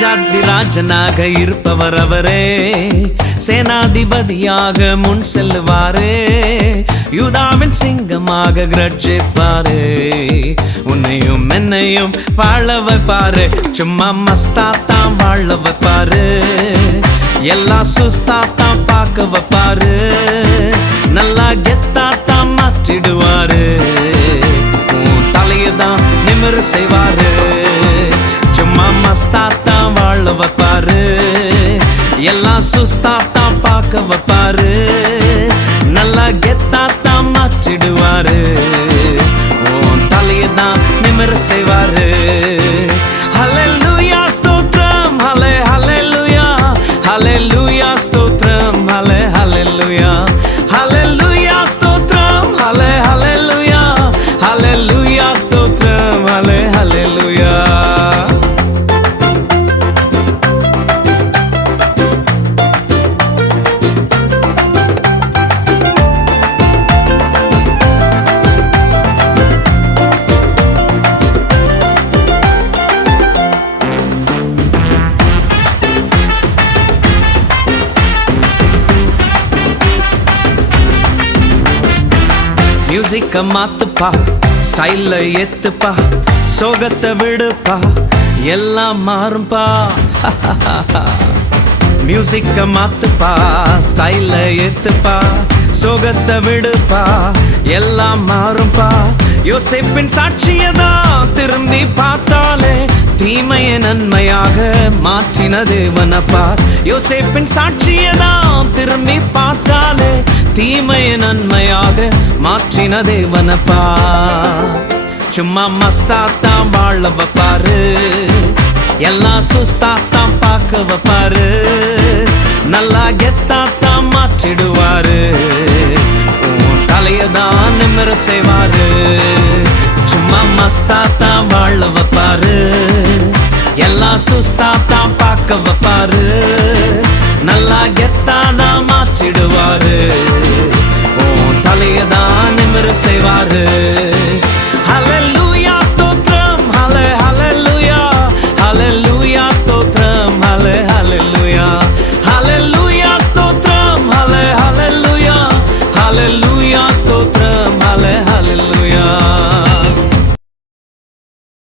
ராஜாதிராஜனாக இருப்பவர் அவரே, சேனாதிபதியாக முன் செல்லுவாரே, யூதாவின் சிங்கமாக கிரட்சிப்பாரே, உன்னையும் என்னையும் வாழ வைப்பாரு, சும்மா மஸ்தாத்தான் வாழ வைப்பாரு, எல்லா சுஸ்தாத்தான் பார்க்க வைப்பாரு, நல்லா கெத்தாத்தான் மாற்றிடுவாரு, உன் தலையதான் நிமிர செய்வாரு, சும்மா மஸ்தாத்தான் வாழ வைப்பாரு, எல்லாம் சுஸ்தாத்தான் பார்க்க வைப்பாரு, நல்லா கெத்தாத்தான் மாற்றிடுவாரு, உன் தலையதான் நிமிர செய்வாரு. ஹல்லேலூயா ஸ்தோத்திரம், ஹல்லே ஹல்லேலூயா, ஹல்லேலூயா ஸ்தோத்திரம், ஹல்லே ஹல்லேலூயா, ஹல்லேலூயா ஸ்தோத்திரம், ஹல்லே ஹல்லேலூயா, ஹல்லேலூயா ஸ்தோத்திரம், ஹல்லே ஹல்லேலூயா. மியூசிக்க மாத்துப்பா, ஸ்டைல்ல ஏத்துப்பா, சோகத்தை விடுப்பா, எல்லாம் மாறும்பா. மியூசிக்க மாத்துப்பா, ஸ்டைல்ல ஏத்துப்பா, சோகத்தை விடுப்பா, எல்லாம் மாறும்பா. யோசேப்பின் சாட்சியதான் திரும்பி பார்த்தாலே தீமையை நன்மையாக மாற்றின தேவனப்பா. யோசேப்பின் சாட்சியதான் திரும்பி பார்த்தாலே தீமையை நன்மையாக மாற்றின தேவனப்பா. சும்மா மஸ்தாத்தான் வாழ வைப்பாரு, எல்லாம் சுஸ்தாத்தான் பார்க்க வைப்பாரு, நல்லா கெத்தாத்தான் மாற்றிடுவாரு, உன் தலையதான் நிமிர செய்வாரு. சும்மா மஸ்தாத்தான் வாழ வைப்பாரு, எல்லாம் சுஸ்தாத்தான் பார்க்க வைப்பாரு, நல்லா கெத்தாதான் மாற்றிடுவாரு, உன் தலையதான் நிமிர செய்வாரு.